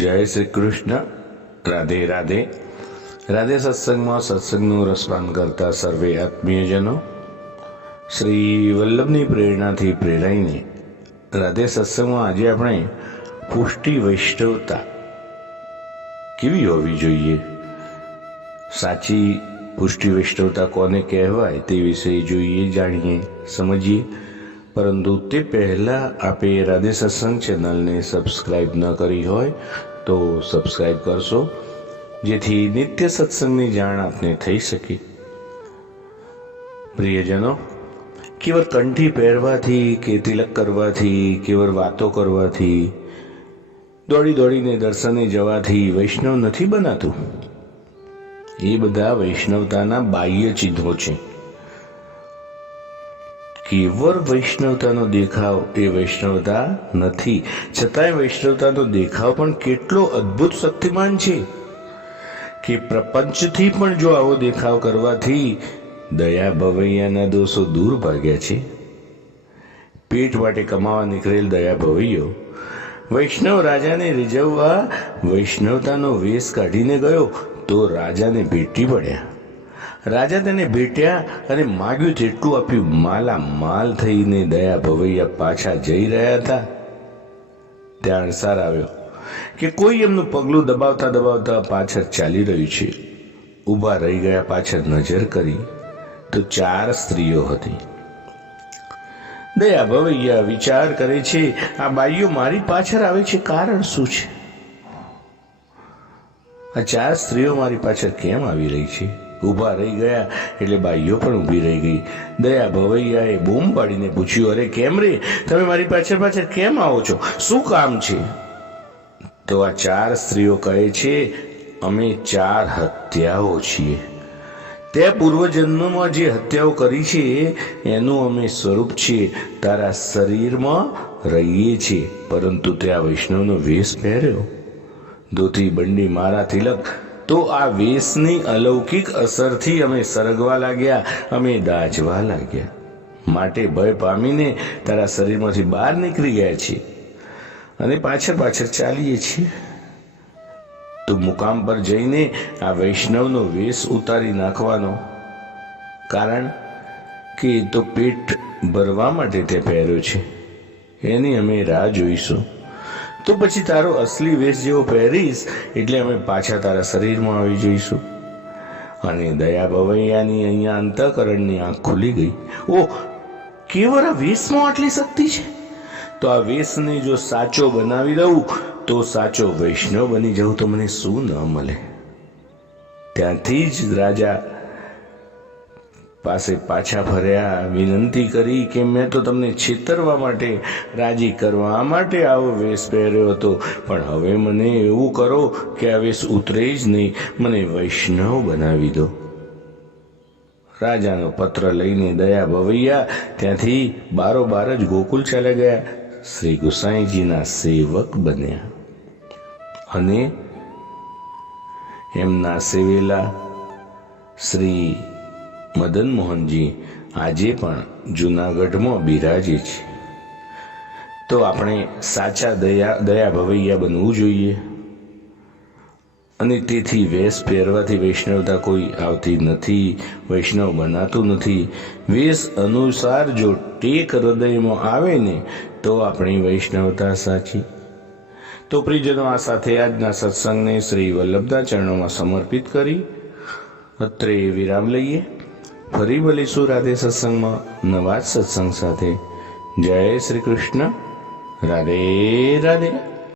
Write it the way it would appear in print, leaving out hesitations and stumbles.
જય શ્રી કૃષ્ણ. રાધે રાધે. રાધે સત્સંગમાં સત્સંગનું રસપાન કરતા સર્વે આત્મીયજનો શ્રી વલ્લભની પ્રેરણાથી પ્રેરાઈને રાધે સત્સંગમાં આજે આપણે પુષ્ટિ વૈષ્ણવતા કેવી હોવી જોઈએ, સાચી પુષ્ટિ વૈષ્ણવતા કોને કહેવાય તે વિશે જોઈએ, જાણીએ, સમજીએ. પરંતુ તે પહેલાં આપે રાધે સત્સંગ ચેનલને સબસ્ક્રાઈબ ન કરી હોય તો સબસ્ક્રાઈબ કરશો, જેથી નિત્ય સત્સંગની જાણ આપને થઈ શકે. પ્રિયજનો, કેવળ કંઠી પહેરવાથી કે તિલક કરવાથી, કેવળ વાતો કરવાથી, દોડી દોડીને દર્શને જવાથી વૈષ્ણવ નથી બનાતું. એ બધા વૈષ્ણવતાના બાહ્ય ચિહ્નો છે. કેવળ વૈષ્ણવતાનો દેખાવ એ વૈષ્ણવતા નથી. છતાંય વૈષ્ણવતાનો દેખાવ પણ કેટલો અદ્ભુત શક્તિમાન છે કે પ્રપંચથી પણ જો આવો દેખાવ કરવાથી દયા ભવૈયાના દોષો દૂર ભાગ્યા છે. પેટ માટે કમાવા નીકળેલ દયા ભવૈયો વૈષ્ણવ રાજાને રીઝવવા વૈષ્ણવતાનો વેશ કાઢીને ગયો તો રાજાને ભેટી પડ્યા. રાજા તેને ભેટ્યા અને માગ્યું તેટલું આપ્યું. માલા માલ થઈને દયા ભવૈયા પાછા જઈ રહ્યા હતા ત્યાં અણસાર આવ્યો કે કોઈ એમનું પગલું દબાવતા દબાવતા પાછળ ચાલી રહ્યું છે. ઊભા રહી ગયા. પાછળ નજર કરી તો 4 સ્ત્રીઓ હતી. દયા ભવૈયા વિચાર કરે છે, આ બાઈઓ મારી પાછળ આવે છે, કારણ શું છે? આ 4 સ્ત્રીઓ મારી પાછળ કેમ આવી રહી છે? ઊભા રહી ગયા એટલે બાઈઓ પણ ઊભી રહી ગઈ. દયા ભવૈયાએ બૂમ પાડીને પૂછ્યું, અરે કેમ રે, તમે મારી પાછળ પાછળ કેમ આવો છો? શું કામ છે? તો આ 4 સ્ત્રીઓ કહે છે, અમે 4 હત્યાઓ છીએ. તે પૂર્વજન્મમાં જે હત્યાઓ કરી છે એનું અમે સ્વરૂપ છીએ. તારા શરીરમાં રહીએ છીએ, પરંતુ તે આ વૈષ્ણવનો વેશ પહેર્યો, ધોતી બંડી મારા તિલક, તો આ વેશની અલૌકિક અસરથી અમે સરગવા લાગ્યા, અમે દાઝવા લાગ્યા. માટે ભય પામીને તારા શરીરમાંથી બહાર નીકળી ગયા છીએ અને પાછળ પાછળ ચાલીએ છીએ. તો મુકામ પર જઈને આ વૈષ્ણવનો વેશ ઉતારી નાખવાનો, કારણ કે તો પેટ ભરવા માટે તે પહેર્યો છે, એની અમે રાહ જોઈશું. તો પછી તારો અસલી વેશ જેવો પહેરીશ એટલે અમે પાછા તારા શરીરમાં આવી જઈશું. અને દયા ભવૈયાની અહીંયા અંતઃકરણની આંખ ખુલી ગઈ. ઓ, કેવળ આ વેશમાં આટલી શક્તિ છે? તો આ વેશને જો સાચો બનાવી દઉં તો સાચો વૈષ્ણવ બની જાઉં તો મને શું ન મળે? ત્યાંથી જ રાજા પાસે પાછા ફર્યા. વિનંતી કરી કે મેં તો તમને છેતરવા માટે, રાજી કરવા માટે આવો વેશ પહેર્યો હતો, પણ હવે મને એવું કરો કે આ વેશ ઉતરે જ નહીં, મને વૈષ્ણવ બનાવી દો. રાજાનો પત્ર લઈને દયા ભવૈયા ત્યાંથી બારોબાર જ ગોકુલ ચાલ્યા ગયા. શ્રી ગુસાઈજીના સેવક બન્યા અને એમના સેવેલા શ્રી મદન મોહનજી આજે પણ જૂનાગઢમાં બિરાજે છે. તો આપણે સાચા દયા ભવૈયા બનવું જોઈએ. અને તેથી વેશ પહેરવાથી વૈષ્ણવતા કોઈ આવતી નથી, વૈષ્ણવ બનાતું નથી. વેશ અનુસાર જો ટેક હૃદયમાં આવે ને તો આપણી વૈષ્ણવતા સાચી. તો પ્રિયજનો, આ સાથે આજના સત્સંગને શ્રી વલ્લભના ચરણોમાં સમર્પિત કરી અત્રે વિરામ લઈએ. ફરી મળીશું રાધે સત્સંગમાં નવા જ સત્સંગ સાથે. જય શ્રી કૃષ્ણ. રાધે રાધે.